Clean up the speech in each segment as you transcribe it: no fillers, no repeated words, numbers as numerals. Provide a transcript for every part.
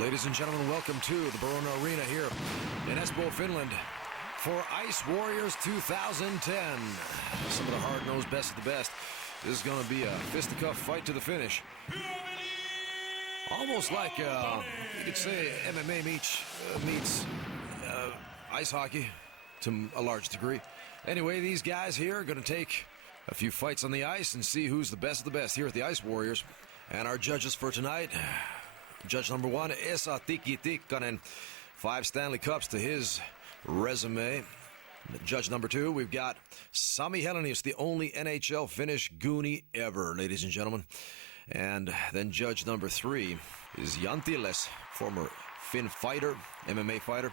Ladies and gentlemen, welcome to the Verona Arena here in Espoo, Finland for Ice Warriors 2010. Some of the hard-nosed best of the best. This is going to be a fisticuff fight to the finish. Almost like, you could say, MMA meets ice hockey to a large degree. Anyway, these guys here are going to take a few fights on the ice and see who's the best of the best here at the Ice Warriors. And our judges for tonight, judge number one, Esa Tiki Tikkanen, 5 Stanley Cups to his resume. Judge number 2, we've got Sami Helenius, the only NHL Finnish goonie ever, ladies and gentlemen. And then judge number 3 is Jantiles, former Finn fighter, MMA fighter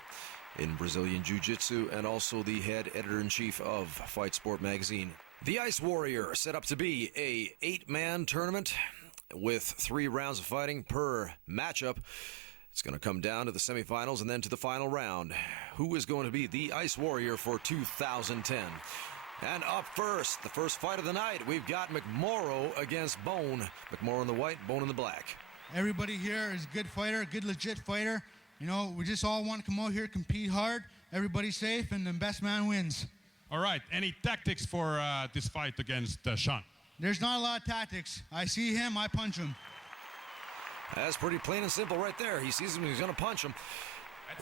in Brazilian Jiu-Jitsu, and also the head editor-in-chief of Fight Sport magazine. The Ice Warrior set up to be a 8-man tournament with 3 rounds of fighting per matchup. It's going to come down to the semifinals and then to the final round. Who is going to be the Ice Warrior for 2010? And up first, the first fight of the night, we've got McMorrow against Bone. McMorrow in the white, Bone in the black. Everybody here is a good fighter, a good legit fighter. You know, we just all want to come out here, compete hard, everybody's safe, and the best man wins. All right, any tactics for this fight against Sean? There's not a lot of tactics. I see him, I punch him. That's pretty plain and simple right there. He sees him, he's going to punch him.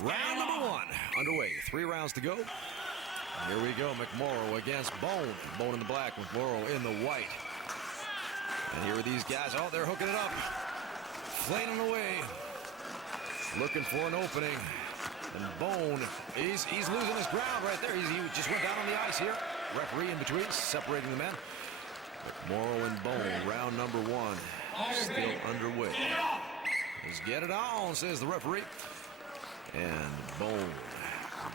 Round number 1 underway. 3 rounds to go. Here we go, McMorrow against Bone. Bone in the black, McMorrow in the white. And here are these guys. Oh, they're hooking it up. Flailing away. Looking for an opening. And Bone, he's losing his ground right there. He just went down on the ice here. Referee in between, separating the men. McMorrow and Bone, round number 1, still underway. Let's get it on, says the referee. And Bone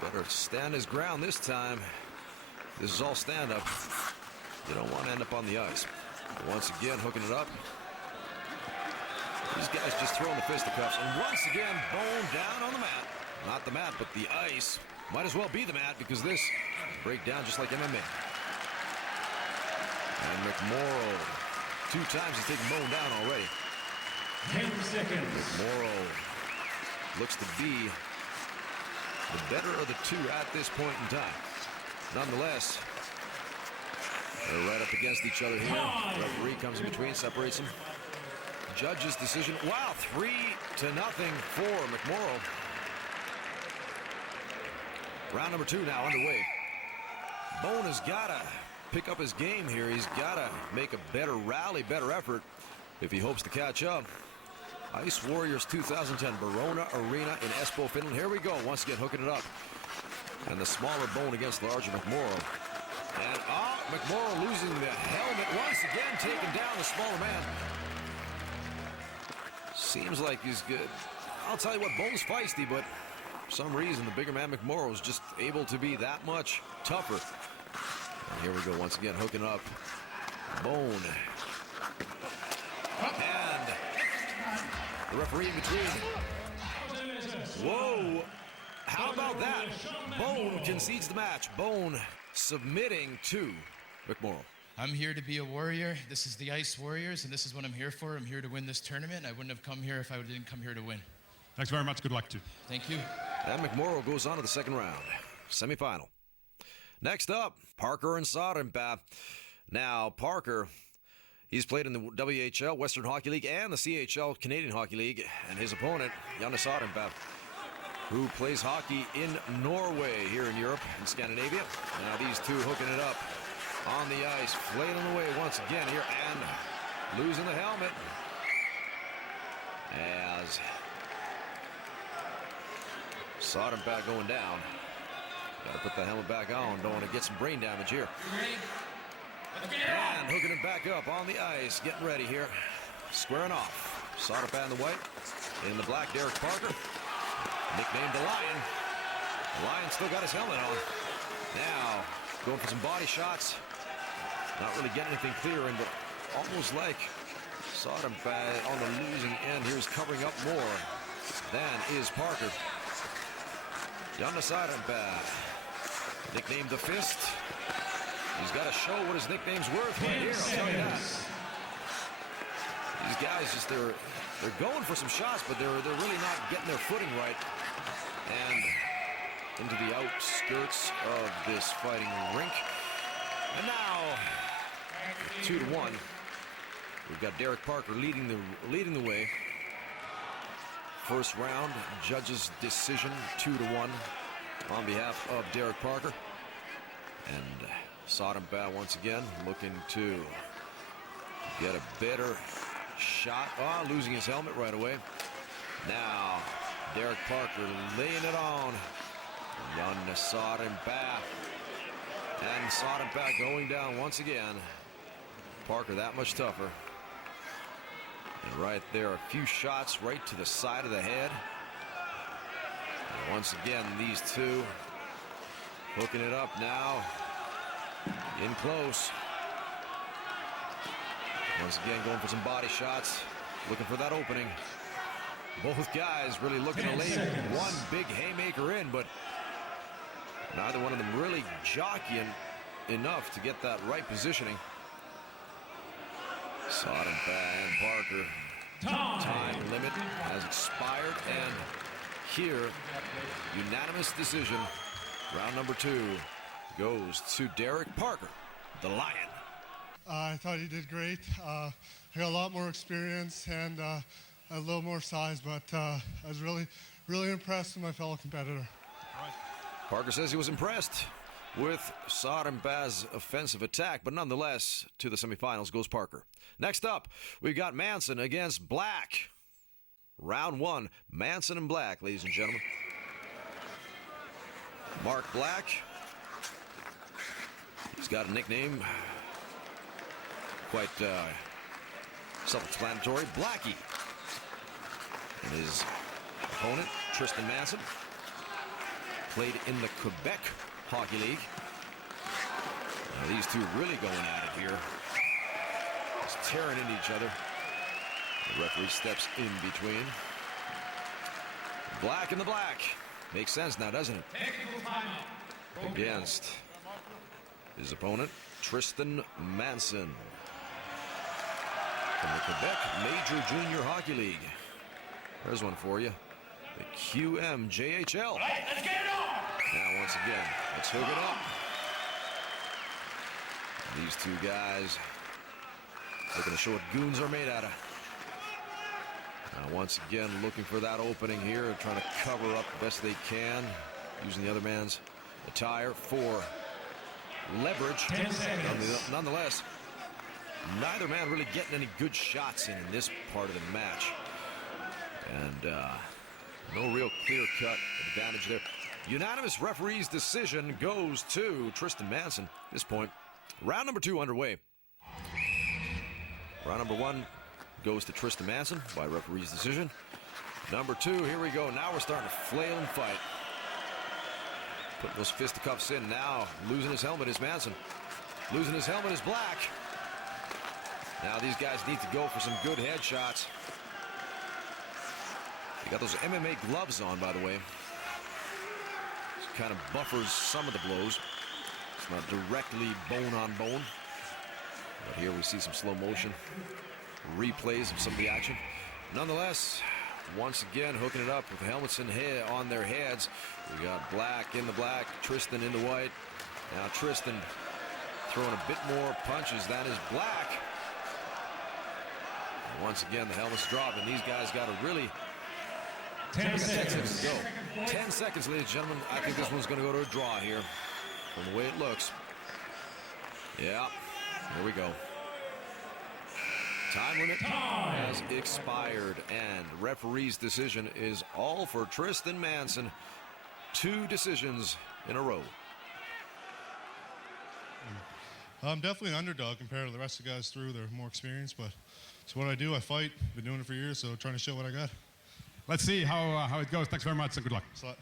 better stand his ground this time. This is all stand-up. You don't want to end up on the ice. Once again, hooking it up. These guys just throwing the fisticuffs. And once again, Bone down on the mat. Not the mat, but the ice. Might as well be the mat because this break down just like MMA. And McMorrow, 2 times he's taken Bone down already. 10 seconds. McMorrow looks to be the better of the 2 at this point in time. Nonetheless, they're right up against each other here. The referee comes in between, separates them. Judge's decision. Wow, 3-0 for McMorrow. Round number 2 now underway. Bone has got to pick up his game here. He's got to make a better rally, better effort if he hopes to catch up. Ice Warriors 2010, Verona Arena in Espoo, Finland. Here we go, once again hooking it up. And the smaller Bone against larger McMorrow. And McMorrow losing the helmet once again, taking down the smaller man. Seems like he's good. I'll tell you what, Bone's feisty, but for some reason the bigger man McMorrow is just able to be that much tougher. And here we go, once again hooking up. Bone. And the referee in between. Whoa! How about that? Bone concedes the match. Bone submitting to McMorrow. I'm here to be a warrior. This is the Ice Warriors, and this is what I'm here for. I'm here to win this tournament. I wouldn't have come here if I didn't come here to win. Thanks very much. Good luck to you. Thank you. And McMorrow goes on to the second round. Semifinal. Next up, Parker and Saarenpää. Now, Parker, he's played in the WHL, Western Hockey League, and the CHL, Canadian Hockey League. And his opponent, Janne Saarenpää, who plays hockey in Norway, here in Europe, in Scandinavia. Now these two hooking it up on the ice, flailing away once again here, and losing the helmet. As Saarenpää going down. Got to put the helmet back on. Don't want to get some brain damage here. And hooking it back up on the ice. Getting ready here. Squaring off. Saarenpää in the white. In the black, Derek Parker. Nicknamed the Lion. The Lion still got his helmet on. Now, going for some body shots. Not really getting anything clear in, but almost like Saarenpää on the losing end here is covering up more than is Parker. Janne Saarenpää, nicknamed the Fist. He's got to show what his nickname's worth right here, I'll tell you that. These guys just they're going for some shots, but they're really not getting their footing right. And into the outskirts of this fighting rink. And now 2-1. We've got Derek Parker leading the way. First round, judges' decision, 2-1 on behalf of Derek Parker. And Sodomba once again looking to get a better shot. Oh, losing his helmet right away. Now, Derek Parker laying it on. Jan Sodomba. And Sodomba going down once again. Parker that much tougher. And right there, a few shots right to the side of the head. And once again, these two hooking it up now. In close. Once again, going for some body shots. Looking for that opening. Both guys really looking to lay one big haymaker in, but neither one of them really jockeying enough to get that right positioning. Sodomba and Parker. Time limit has expired, and here, unanimous decision. Round number 2 goes to Derek Parker, the Lion. I thought he did great. I got a lot more experience and a little more size, but I was really impressed with my fellow competitor. Parker says he was impressed with Sodomba's offensive attack, but nonetheless, to the semifinals goes Parker. Next up, we've got Manson against Black. Round 1, Manson and Black, ladies and gentlemen. Mark Black. He's got a nickname, quite self-explanatory, Blackie. And his opponent, Tristan Manson, played in the Quebec Hockey League. Now these two really going at it here. Just tearing into each other. The referee steps in between. Black in the black. Makes sense now, doesn't it? Against his opponent, Tristan Manson. From the Quebec Major Junior Hockey League. There's one for you. The QMJHL. All right, let's get it on! Now, once again, let's hook it up. These two guys looking to show what goons are made out of. Now, once again, looking for that opening here, trying to cover up the best they can, using the other man's attire for leverage. 10 seconds. Nonetheless, neither man really getting any good shots in this part of the match. And no real clear-cut advantage there. Unanimous referee's decision goes to Tristan Manson at this point. Round number 2 underway. Round number 1 goes to Tristan Manson by referee's decision. Number 2, here we go. Now we're starting to flail and fight. Putting those fisticuffs in now. Losing his helmet is Manson. Losing his helmet is Black. Now these guys need to go for some good headshots. They got those MMA gloves on, by the way. This kind of buffers some of the blows. It's not directly bone on bone. But here we see some slow motion replays of some of the action. Nonetheless, once again hooking it up with the helmets on their heads. We got Black in the black, Tristan in the white. Now Tristan throwing a bit more punches than is Black. And once again, the helmets drop, and these guys got to really 10 seconds. go. 10 seconds, ladies and gentlemen. I think this one's going to go to a draw here from the way it looks. Yeah, here we go. Time limit has expired, and referee's decision is all for Tristan Manson. 2 decisions in a row. I'm definitely an underdog compared to the rest of the guys through. They're more experienced, but it's what I do. I fight. Been doing it for years, so trying to show what I got. Let's see how it goes. Thanks very much and good luck. Thanks a lot.